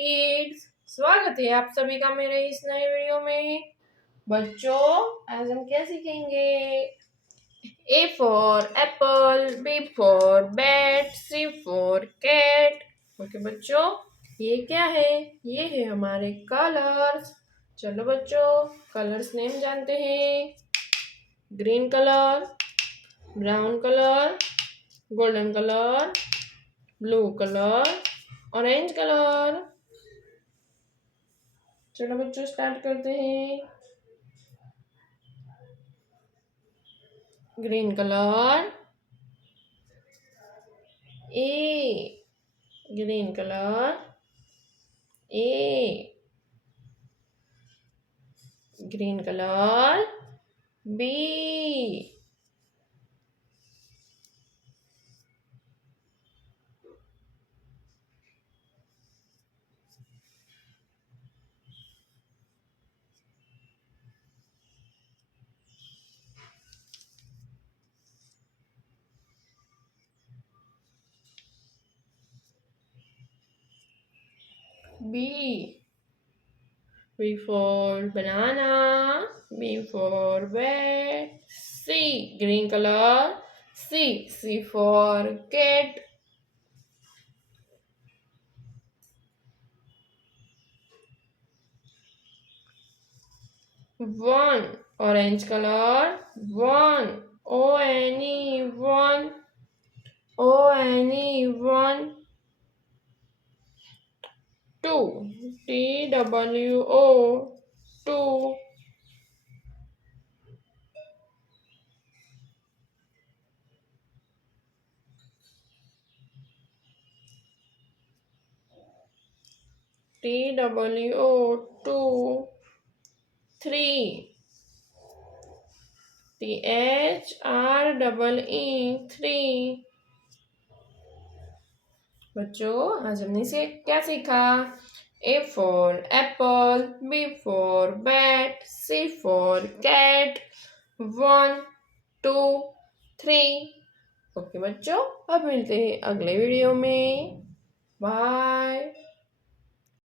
Kids, स्वागत है आप सभी का मेरे इस नए वीडियो में। बच्चों, आज हम क्या सीखेंगे? A for apple, B for bat, C for cat. Okay बच्चों, ये क्या है? ये है हमारे कलर्स। चलो बच्चों, कलर्स नेम जानते हैं। Green colour, brown colour, golden colour, blue colour, orange colour. चलो बच्चों, स्टार्ट करते हैं। Green colour, A. Green colour, A. Green colour, B. B. B for banana. B for bat. C. Green color. C. C for cat. One. Orange color. One. O-N-E. One. O-N-E. One. Two. T-W-O. Two. T-W-O. Two. Three. T-H-R-E-E. Three. बच्चों, आज हमने से क्या सीखा? A for apple, B for bat, C for cat, 1, 2, 3। Okay बच्चों, अब मिलते हैं अगले वीडियो में। बाय।